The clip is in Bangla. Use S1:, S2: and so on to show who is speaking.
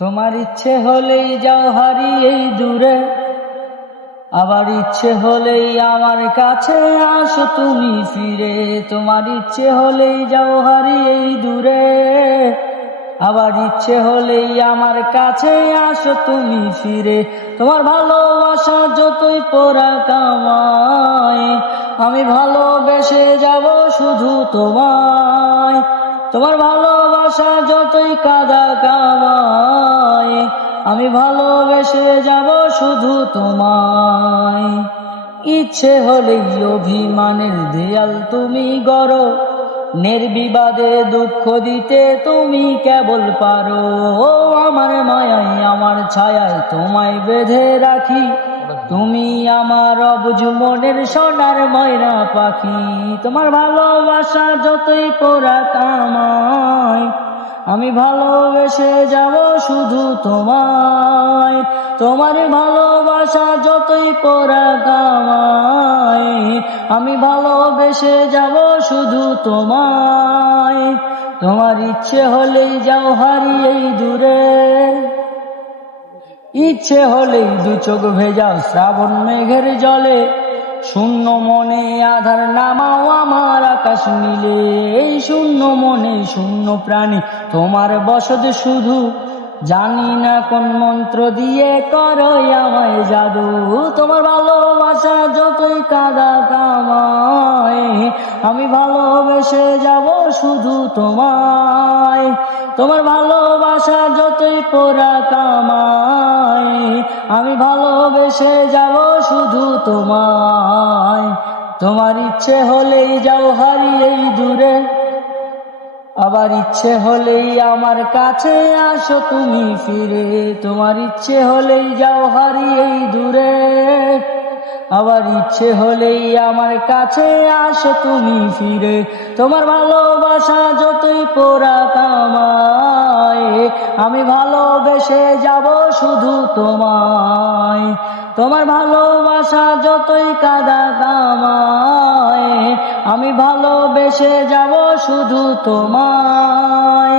S1: তোমার ইচ্ছে হলেই যাও হারিয়েই দূরে। আবার ইচ্ছে হলেই আমার কাছে আসো তুমি ফিরে। তোমার ইচ্ছে হলেই যাও হারিয়েই দূরে। আবার ইচ্ছে হলেই আমার কাছে আসো তুমি ফিরে। তোমার ভালোবাসা যতই পোড়া কামায়, আমি ভালোবেসে যাব শুধু তোমায়। তোমার ভালোবাসা যতই কাদা কামায়, আমি ভালোবেসে যাব শুধু তোমায়। ইচ্ছে হলেই অভিমানের দেয়াল তুমি গড়, নির্বিবাদে দুঃখ দিতে তুমি কেবল পারো। ও আমার মায়াই আমার ছায়ায় তোমায় বেঁধে রাখি। তুমি আমার অবুঝ মনের সোনার ময়না পাখি। তোমার ভালোবাসা যতই পোড়া কামায় আমি ভালোবেসে যাব শুধু তোমায়। তোমার ভালোবাসা যতই পোড়া কামায়, আমি ভালোবেসে যাব শুধু তোমায়। তোমার ইচ্ছে হলেই যাও হারিয়েই দূরে। ইচ্ছে হলেই দু চোখ ভেজাও শ্রাবণ মেঘের জলে। শূন্য মনে আধার নামাও, আমার আকাশ মিলে এই শূন্য মনে শূন্য প্রাণী, তোমার বসত শুধু। জানি না কোন মন্ত্র দিয়ে করো আমায় জাদু। তোমার ভালোবাসা আমি ভালোবেসে যাব শুধু তোমায়। তোমার ভালোবাসা যতই পোড়া কামায় আমি ভালোবেসে যাব শুধু তোমায়। তোমার ইচ্ছে হলেই যাও হারিয়েই দূরে, আবার ইচ্ছে হলেই আমার কাছে আসো তুমি ফিরে। তোমার ইচ্ছে হলেই যাও হারিয়েই দূরে। আবার ইচ্ছে হলেই আমার কাছে আসো তুমি ফিরে। তোমার ভালোবাসা যতই পোড়া কামায় আমি ভালোবেসে যাব শুধু তোমায়। তোমার ভালোবাসা যতই কাদা কামায় আমি ভালোবেসে যাব শুধু তোমায়।